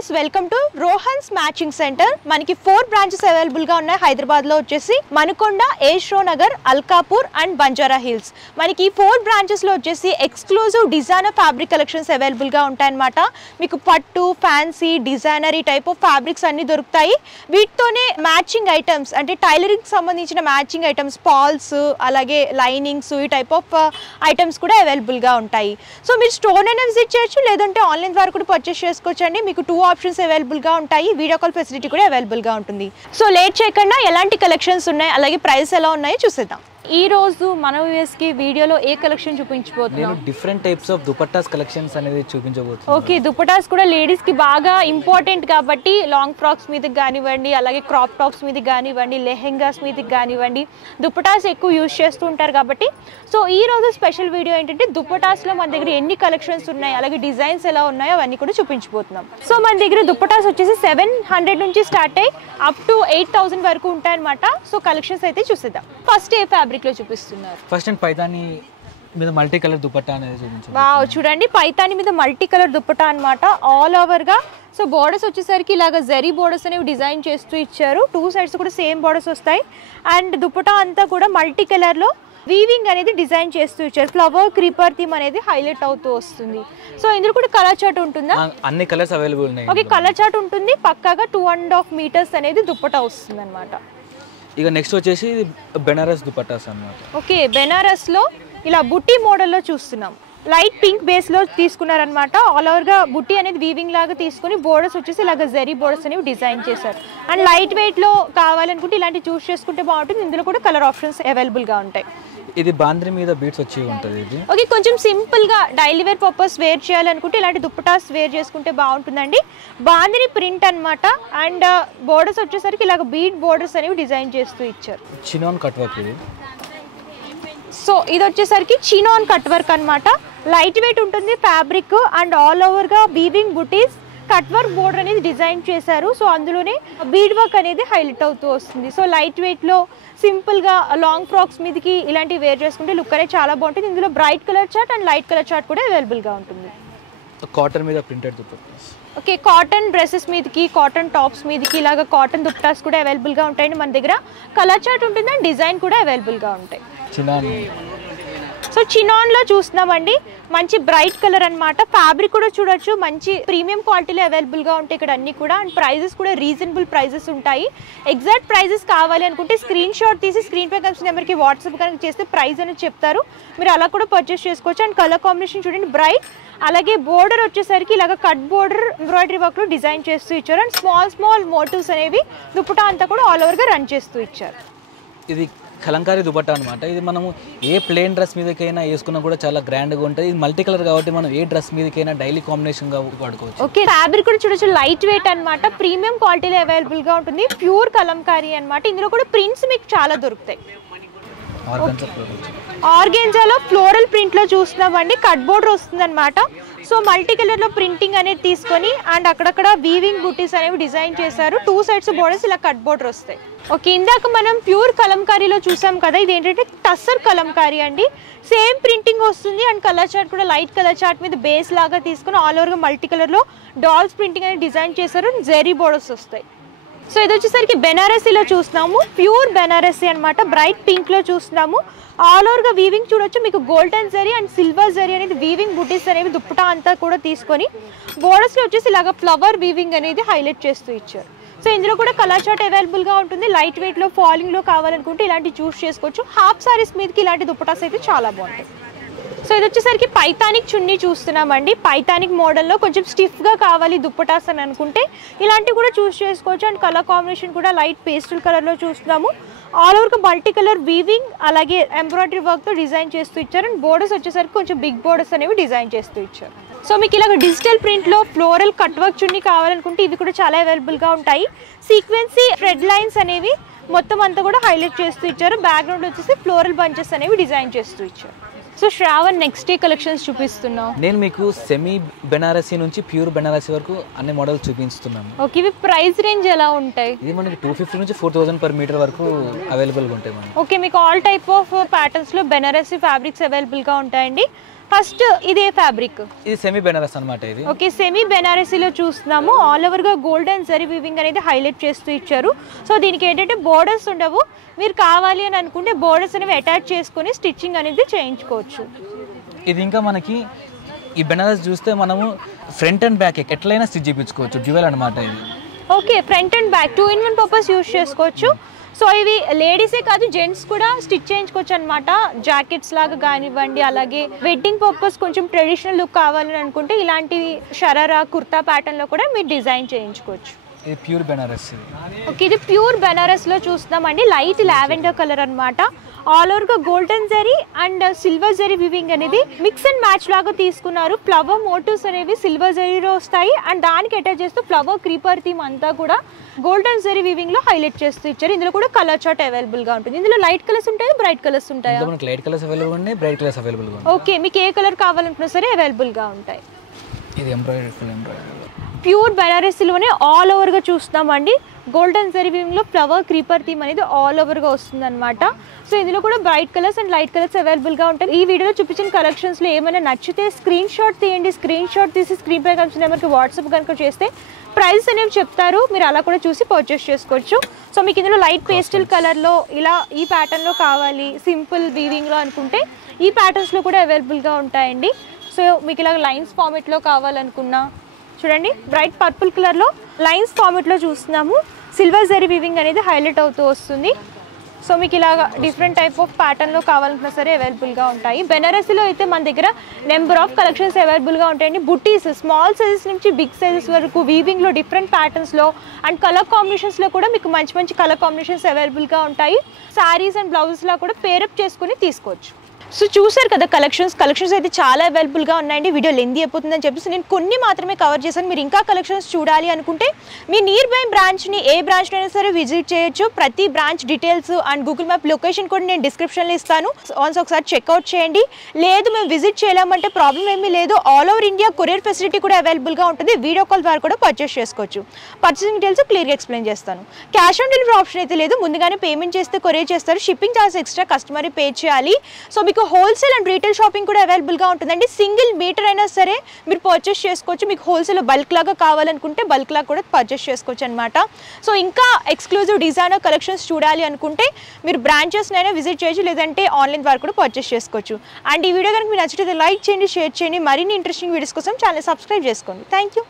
Viewers welcome to Rohan's matching centre. మనకి 4 branches available గా ఉన్నాయి హైదరాబాద్ లో. వచ్చేసి మనకొండ, ఏష్రో నగర్, అల్కాపూర్ అండ్ బంజారా హిల్స్. మనకి 4 బ్రాంచెస్ లో వచ్చేసి exclusive designer fabric collections available గా ఉంటాయన్నమాట. మీకు పట్టు, ఫ్యాన్సీ, డిజైనర్ ఈ టైప్ ఆఫ్ ఫ్యాబ్రిక్స్ అన్ని దొరుకుతాయి. వీటితోనే మ్యాచింగ్ ఐటమ్స్ అంటే టైలరింగ్ సంబంధించిన మ్యాచింగ్ ఐటమ్స్, పాల్స్, అలాగే లైనింగ్స్ ఈ టైప్ ఆఫ్ ఐటమ్స్ కూడా అవైలబుల్ గా ఉంటాయి. సో మీరు స్టోర్ అయినా విజిట్ చేయొచ్చు, లేదంటే ఆన్లైన్ ద్వారా కూడా పర్చేస్ చేసుకోవచ్చండి. మీకు 2 ఆప్షన్స్ అవైలబుల్ గా ఉంటాయి. వీడియో కాల్ ఫెసిలిటీ కూడా అవైలబుల్ గా ఉంటుంది. సో లేట్ చేయకుండా ఎలాంటి కలెక్షన్స్ ఉన్నాయి, అలాగే ప్రైస్ ఎలా ఉన్నాయో చూసేద్దాం. ఈ రోజు మన వ్యూవర్స్ కి వీడియోలో ఏ కలెక్షన్ చూపించబోతున్నాం? నేను different types of dupattas collections అనేది చూపించబోతున్నాను. ఓకే, దుపట్టాస్ కూడా లేడీస్ కి బాగా ఇంపార్టెంట్ కాబట్టి లాంగ్ ఫ్రాక్స్ మీదకి కానివ్వండి, అలాగే క్రాప్ టాప్స్ మీదకి కానివ్వండి, లెహెంగాస్ మీదకి కానివ్వండి, దుపట్టాస్ ఎక్కువ యూజ్ చేస్తూ ఉంటారు కాబట్టి. సో ఈ రోజు స్పెషల్ వీడియో ఏంటంటే దుపట్టాస్ లో మన దగ్గర ఎన్ని కలెక్షన్స్ ఉన్నాయి, అలాగే డిజైన్స్ ఎలా ఉన్నాయో అవన్నీ కూడా చూపించబోతున్నాం. సో మన దగ్గర దుపట్టాస్ వచ్చేసి 700 నుంచి స్టార్ట్ అయ్యి అప్ టు 8000 వరకు ఉంటాయన్నమాట. సో కలెక్షన్స్ అయితే చూసేద్దాం. ఫస్ట్ ఏ ఫ్యాబ్రిక్ లో చూపిస్తున్నారు? ఫస్ట్ అండ్ పైతాని మీద మల్టీ కలర్ దుపట్టా అనేది చూపించారు. వావ్, చూడండి పైతాని మీద మల్టీ కలర్ దుపట్టా అన్నమాట, ఆల్ ఓవర్ గా. సో బోర్డర్స్ వచ్చేసరికి ఇలాగ జరీ బోర్డర్స్ అనేవి డిజైన్ చేస్తూ ఇచ్చారు. 2 సైడ్స్ కూడా సేమ్ బోర్డర్స్ వస్తాయి. అండ్ దుపట్టా అంతా కూడా మల్టీ కలర్ లో వీవింగ్ అనేది డిజైన్ చేస్తూ ఇచ్చారు. ఫ్లవర్ క్రీపర్ థీమ్ అనేది హైలైట్ అవుతూ వస్తుంది. సో ఇందులో కూడా కలర్ చార్ట్ ఉంటుందా? అన్ని కలర్స్ అవైలబుల్ ఉన్నాయి. ఓకే, కలర్ చార్ట్ ఉంటుంది. పక్కాగా 2.5 మీటర్స్ అనేది దుపట్టా వస్తుంది అనమాట. ఇక నెక్స్ట్ వచ్చేసి బెనారస్ దుపట్టాస్ అన్నమాట. ఓకే, బెనారస్ లో ఇలా బుట్టి మోడల్లో చూస్తున్నాం. లైట్ పింక్ బేస్ లో తీసుకున్నారనమాట. ఆల్ ఓవర్ గా బుట్టి అనేది వీవింగ్ లాగా తీసుకుని బోర్డర్స్ వచ్చేసి ఇలాగ జరీ బోర్డర్స్ అనేవి డిజైన్ చేశారు. అండ్ లైట్ వెయిట్ లో కావాలనుకుంటే ఇలాంటి చూస్ చేసుకుంటే బాగుంటుంది. ఇందులో కూడా కలర్ ఆప్షన్స్ అవైలబుల్ గా ఉంటాయి. ఇది బాంద్రీ మీద బీట్స్ వచ్చి ఉంటుంది. ఇది ఓకే, కొంచెం సింపుల్ గా డైలీ వేర్ పర్పస్ వేర్ చేయాలనుకుంటే ఇలాంటి దుపట్టాస్ వేర్ చేసుకుంటే బాగుంటుందండి. బాంద్రీ ప్రింట్ అన్నమాట. అండ్ బోర్డర్స్ వచ్చేసరికి ఇలాగ బీట్ బోర్డర్స్ అనేవి డిజైన్ చేస్తూ ఇచ్చారు. చినాన్ కట్ వర్క్ ఇది. సో ఇది వచ్చేసరికి చినాన్ కట్ వర్క్ అన్నమాట. లైట్ వెయిట్ ఉంటుంది ఫ్యాబ్రిక్. అండ్ ఆల్ ఓవర్ గా వీవింగ్ బుటీస్, కట్ వర్క్ బోర్డర్ అనేది డిజైన్ చేశారు. సో అందులోనే బీడ్ వర్క్ అనేది హైలైట్ అవుతూ వస్తుంది. సో లైట్ వెయిట్ లో సింపుల్ గా లాంగ్ ఫ్రాక్స్ మీదకి ఇలాంటివి వేర్ చేసుకుంటే లుక్ అనేది చాలా బాగుంటుంది. ఇందులో bright colour chart and light colour chart కూడా అవైలబుల్ గా ఉంటుంది. కాటన్ మీద printed dupattas. Okay, cotton dresses మీదకి, కాటన్ టాప్స్ మీదకి ఇలాగ కాటన్ దుపట్టాస్ కూడా అవైలబుల్ గా ఉంటాయండి. మన దగ్గర కలర్ చార్ట్ ఉంటుంది అండ్ డిజైన్ కూడా అవైలబుల్ గా ఉంటాయి. చినాన్. సో చినాన్ లో చూస్తున్నామండి, మంచి బ్రైట్ కలర్ అన్నమాట. ఫ్యాబ్రిక్ కూడా చూడొచ్చు, మంచి ప్రీమియం క్వాలిటీలో అవైలబుల్ గా ఉంటాయి ఇక్కడ అన్ని కూడా. అండ్ ప్రైజెస్ కూడా రీజనబుల్ ప్రైజెస్ ఉంటాయి. ఎగ్జాక్ట్ ప్రైజెస్ కావాలి అనుకుంటే స్క్రీన్ షాట్ తీసి స్క్రీన్ పై కనిపిస్తున్న నెంబర్కి వాట్సాప్ కనుక చేస్తే ప్రైస్ అనేది చెప్తారు. మీరు అలా కూడా పర్చేస్ చేసుకోవచ్చు. అండ్ కలర్ కాంబినేషన్ చూడండి, బ్రైట్. అలాగే బోర్డర్ వచ్చేసరికి ఇలాగ కట్ బోర్డర్ ఎంబ్రాయిడరీ వర్క్ లో డిజైన్ చేస్తూ ఇచ్చారు. అండ్ స్మాల్ స్మాల్ మోటివ్స్ అనేవి దుపట్టా అంతా కూడా ఆల్ ఓవర్ గా రన్ చేస్తూ ఇచ్చారు. ఇది కలంకారీ దుపట్టా అనమాట. ఇది మనము ఏ ప్లెయిన్ డ్రెస్ మీదకైనా వేసుకున్నా కూడా చాలా గ్రాండ్గా ఉంటుంది. ఇది మల్టీ కలర్ కాబట్టి మనం ఏ డ్రెస్ మీదకైనా డైలీ కాంబినేషన్గా వాడుకోవచ్చు. ఓకే, ఫ్యాబ్రిక్ కూడా చూడొచ్చు, లైట్ వెయిట్ అన్నమాట. ప్రీమియం క్వాలిటీలో అవైలబుల్ గా ఉంటుంది. ప్యూర్ కలంకారీ అన్నమాట. ఇందులో కూడా ప్రింట్స్ మీకు చాలా దొరుకుతాయి. ఆర్గెన్జాలో ఫ్లోరల్ ప్రింట్ లో చూస్తున్నామండి. కట్ బోర్డర్ వస్తుంది అనమాట. సో మల్టీ కలర్ లో ప్రింటింగ్ అనేది తీసుకొని అండ్ అక్కడక్కడ వీవింగ్ బుటీస్ అనేవి డిజైన్ చేశారు. 2 సైడ్స్ బోర్డర్స్ ఇలా కట్ బోర్డర్ వస్తాయి. ఓకే, ఇందాక మనం ప్యూర్ కలంకారీలో చూసాం కదా, ఇది ఏంటంటే టస్సర్ కలంకారీ అండి. సేమ్ ప్రింటింగ్ వస్తుంది అండ్ కలర్ చార్ట్ కూడా లైట్ కలర్ చార్ట్ మీద బేస్ లాగా తీసుకుని ఆల్ ఓవర్ గా మల్టీ కలర్ లో డాల్స్ ప్రింటింగ్ అనేది డిజైన్ చేశారు. జెరీ బోర్డర్స్ వస్తాయి. సో ఇది వచ్చేసరికి బెనారసీలో చూస్తున్నాము. ప్యూర్ బెనారసీ అనమాట. బ్రైట్ పింక్ లో చూస్తున్నాము. ఆల్ ఓవర్ గా వీవింగ్ చూడొచ్చు. మీకు golden zari and silver zari అనేది వీవింగ్ బుటీస్ అనేవి దుప్పటా అంతా కూడా తీసుకొని బోర్డర్స్ లో వచ్చేసి ఇలాగ ఫ్లవర్ వీవింగ్ అనేది హైలైట్ చేస్తూ ఇచ్చారు. సో ఇందులో కూడా కలర్ చార్ట్ అవైలబుల్ గా ఉంటుంది. లైట్ వెయిట్ లో ఫాలింగ్ లో కావాలనుకుంటే ఇలాంటి చూస్ చేసుకోవచ్చు. హాఫ్ సారీస్ మీదకి ఇలాంటి దుప్పటాస్ అయితే చాలా బాగుంటాయి. సో ఇది వచ్చేసరికి పైతానిక్ చున్నీ చూస్తున్నామండి. పైతానిక్ మోడల్లో కొంచెం స్టిఫ్గా కావాలి దుప్పటాస్ అని అనుకుంటే ఇలాంటివి కూడా చూస్ చేసుకోవచ్చు. అండ్ కలర్ కాంబినేషన్ కూడా లైట్ పేస్టల్ కలర్లో చూస్తున్నాము. ఆల్ ఓవర్గా మల్టీ కలర్ వీవింగ్ అలాగే ఎంబ్రాయిడరీ వర్క్తో డిజైన్ చేస్తూ ఇచ్చారు. అండ్ బోర్డర్స్ వచ్చేసరికి కొంచెం బిగ్ బోర్డర్స్ అనేవి డిజైన్ చేస్తూ ఇచ్చారు. సో మీకు ఇలాగ డిజిటల్ ప్రింట్లో ఫ్లోరల్ కట్ వర్క్ చున్నీ కావాలనుకుంటే ఇవి కూడా చాలా అవైలబుల్గా ఉంటాయి. సీక్వెన్సీ రెడ్ లైన్స్ అనేవి మొత్తం అంతా కూడా హైలైట్ చేస్తూ ఇచ్చారు. బ్యాక్గ్రౌండ్ వచ్చేసి ఫ్లోరల్ బంచెస్ అనేవి డిజైన్ చేస్తూ ఇచ్చారు. So Shravan, next day collections చూపిస్తున్నావు. నేను మీకు సెమీ బెనారసీ నుంచి ప్యూర్ బెనారసీ వరకు అన్ని మోడల్స్ చూపిస్తున్నాను. ఓకే, ఇవి ప్రైస్ రేంజ్ ఎలా ఉంటాయి? ఇది మనకి 250 నుంచి 4000 పర్ మీటర్ వరకు అవైలబుల్గా ఉంటాయి మనకి. ఓకే, మీకు ఆల్ టైప్ ఆఫ్ ప్యాటర్న్స్ లో బెనారసీ ఫ్యాబ్రిక్స్ అవైలబుల్ గా ఉంటాయండి. ఫస్ట్ ఇదే ఫ్యాబ్రిక్, ఇది సెమీ బెనారస్ అన్నమాట. ఇది ఓకే, సెమీ బెనారసీలో చూస్తున్నాము. ఆల్ ఓవర్ గా గోల్డ్ అండ్ జరీ వీవింగ్ అనేది హైలైట్ చేస్తూ ఇచ్చారు. సో దీనికి ఏంటంటే బోర్డర్స్ ఉండవు, మీరు కావాలి అని అనుకుంటే బోర్డర్స్ అనేవి అటాచ్ చేసుకొని స్టిచ్చింగ్ అనేది చేయించుకోవచ్చు. ఇది ఇంకా మనకి ఈ బెనారస్ చూస్తే మనము ఫ్రంట్ అండ్ బ్యాక్ ఎట్లయినా స్టిచ్ చేయించుకోవచ్చు, డ్యూయల్ అనమాట ఇది. Okay, front and back 2-in-1 purpose use చేసుకోవచ్చు. సో ఇవి లేడీసే కాదు జెంట్స్ కూడా స్టిచ్ చేయించుకోవచ్చు అనమాట. జాకెట్స్ లాగా కానివ్వండి, అలాగే వెడ్డింగ్ పర్పస్ కొంచెం ట్రెడిషనల్ లుక్ కావాలని అనుకుంటే ఇలాంటివి షరారా కుర్తా ప్యాటర్న్ లో కూడా మీరు డిజైన్ చేయించుకోవచ్చు. ఇది ప్యూర్ బెనారస్. ఓకే, ఇది ప్యూర్ బెనారస్ లో చూస్తున్నామండి. లైట్ లావెండర్ కలర్ అన్నమాట. ఆల్ ఓవర్ గా golden zari and silver zari weaving అనేది మిక్స్ అండ్ మ్యాచ్ లాగా తీసుకున్నారు. ఫ్లవర్ మోటివ్స్ అనేవి సిల్వర్ జరీలో వస్తాయి అండ్ దానికి అటాచ్ చేస్తూ ఫ్లవర్ క్రీపర్ థీమ్ అంతా కూడా గోల్డెన్ జరీ వివింగ్ లో హైలైట్ చేస్తూ ఇచ్చారు. ఇందులో కూడా కలర్ చార్ట్ అవైలబుల్ గా ఉంటుంది. ఇందులో లైట్ కలర్స్ ఉంటాయి, బ్రైట్ కలర్స్ ఉంటాయి. లైట్ కలర్స్ అవైలబుల్ ఉన్నాయి, బ్రైట్ కలర్స్ అవైలబుల్ ఉన్నాయి. ఓకే, మీకు ఏ కలర్ కావాలనుకున్నా సరే అవైలబుల్ గా ఉంటాయి. ఇది ఎంబ్రాయిడరీ, ఫుల్ ఎంబ్రాయిడరీ ప్యూర్ బెనారసీలోనే ఆల్ ఓవర్ గా చూస్తామండి. గోల్డెన్ జరీ వీవింగ్ లో ఫ్లవర్ క్రీపర్ థీమ్ అనేది ఆల్ ఓవర్ గా వస్తుంది అనమాట. సో ఇందులో కూడా bright colours and light colours available గా ఉంటాయి. ఈ వీడియోలో చూపించిన కలెక్షన్స్ లో ఏమైనా నచ్చితే స్క్రీన్ షాట్ తీయండి. స్క్రీన్ షాట్ తీసి స్క్రీన్ పై కనిపించిన నెంబర్కి వాట్సాప్ కనుక చేస్తే ప్రైస్ అనేవి చెప్తారు, మీరు అలా కూడా చూసి పర్చేస్ చేసుకోవచ్చు. సో మీకు ఇందులో లైట్ పేస్టల్ కలర్ లో ఇలా ఈ ప్యాటర్న్ లో కావాలి, సింపుల్ వీవింగ్ లో అనుకుంటే ఈ ప్యాటర్న్స్ లో కూడా అవైలబుల్ గా ఉంటాయండి. సో మీకు ఇలా లైన్స్ ఫార్మేట్ లో కావాలనుకున్నా చూడండి, బ్రైట్ పర్పుల్ కలర్లో లైన్స్ ఫార్మేట్లో చూస్తున్నాము. సిల్వర్ జరీ వీవింగ్ అనేది హైలైట్ అవుతూ వస్తుంది. సో మీకు ఇలాగా డిఫరెంట్ టైప్ ఆఫ్ ప్యాటర్న్లో కావాలనుకున్నా సరే అవైలబుల్గా ఉంటాయి. బెనారసీలో అయితే మన దగ్గర నెంబర్ ఆఫ్ కలెక్షన్స్ అవైలబుల్గా ఉంటాయండి. బుట్టీస్ స్మాల్ సైజెస్ నుంచి బిగ్ సైజెస్ వరకు వీవింగ్లో డిఫరెంట్ ప్యాటర్న్స్లో అండ్ కలర్ కాంబినేషన్స్లో కూడా మీకు మంచి మంచి కలర్ కాంబినేషన్స్ అవైలబుల్గా ఉంటాయి. శారీస్ అండ్ బ్లౌజెస్లో కూడా పేరప్ చేసుకుని తీసుకోవచ్చు. సో చూసారు కదా కలెక్షన్స్ అయితే చాలా అవైలబుల్గా ఉన్నాయండి. వీడియో లెందీ అయిపోతుందని చెప్పేసి నేను కొన్ని మాత్రమే కవర్ చేశాను. మీరు ఇంకా కలెక్షన్స్ చూడాలి అనుకుంటే మీ నియర్ బై బ్రాంచ్ని ఏ బ్రాంచ్లో అయినా సరే విజిట్ చేయొచ్చు. ప్రతి branch details and Google map location కూడా నేను డిస్క్రిప్షన్లో ఇస్తాను. వన్స్ ఒకసారి చెక్అవుట్ చేయండి. లేదు మేము విజిట్ చేయలేమంటే ప్రాబ్లం ఏమీ లేదు. All over India courier facility కూడా అవైలబుల్గా ఉంటుంది. వీడియో కాల్ ద్వారా కూడా పర్చేస్ చేసుకోవచ్చు. పర్చేసింగ్ డీటెయిల్స్ క్లియర్గా ఎక్స్ప్లెయిన్ చేస్తాను. క్యాష్ ఆన్ డెలివరీ ఆప్షన్ అయితే లేదు, ముందుగానే పేమెంట్ చేస్తే కొరియర్ చేస్తారు. Shipping charge extra customer pay చేయాలి. సో మీకు హోల్సేల్ అండ్ రీటైల్ షాపింగ్ కూడా అవైలబుల్గా ఉంటుందండి. సింగిల్ మీటర్ అయినా సరే మీరు పర్చేస్ చేసుకోవచ్చు. మీకు హోల్సేల్ బల్క్ లాగా కావాలనుకుంటే బల్క్ లాగా కూడా పర్చేస్ చేసుకోవచ్చు అనమాట. సో ఇంకా ఎక్స్క్లూజివ్ డిజైనర్ కలెక్షన్స్ చూడాలి అనుకుంటే మీరు బ్రాంచెస్నైనా విజిట్ చేయొచ్చు, లేదంటే ఆన్లైన్ ద్వారా కూడా పర్చేస్ చేసుకోవచ్చు. అండ్ ఈ వీడియో కనుక మీకు నచ్చితే లైక్ చేయండి, షేర్ చేయండి. మరిన్ని ఇంట్రెస్టింగ్ వీడియోస్ కోసం ఛానల్ సబ్స్క్రైబ్ చేసుకోండి. Thank you.